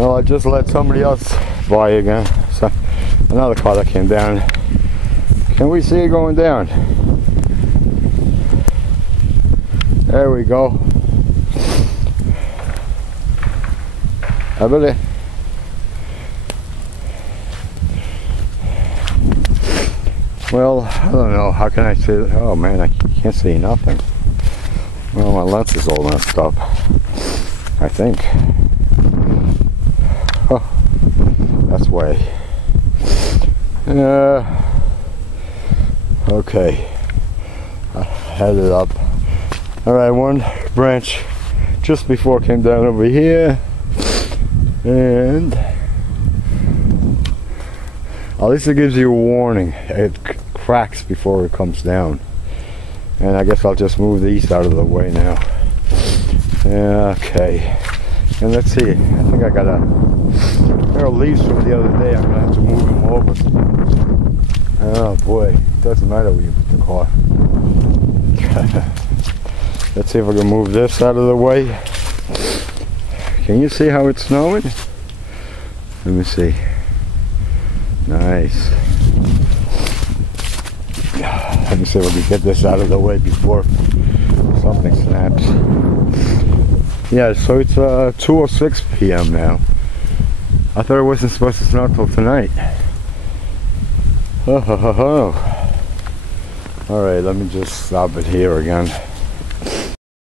Well, I just let somebody else by again. So another car that came down. Can we see it going down? There we go. I bet it. Well, I don't know. How can I see it? Oh man, I can't see nothing. Well, my lens is all messed up, I think. Oh, that's way. Okay. I headed up. Alright, one branch just before came down over here. And at least it gives you a warning. It cracks before it comes down. And I guess I'll just move these out of the way now. Okay. And let's see. I think I got a pair of leaves from the other day. I'm going to have to move them over. Oh boy. It doesn't matter where you put the car. Let's see if I can move this out of the way. Can you see how it's snowing? Let me see. Nice. Let me see if I can get this out of the way before something snaps. Yeah, so it's 2:06 p.m. now. I thought it wasn't supposed to snow till tonight. Oh, ho, ho, ho. Alright, let me just stop it here again.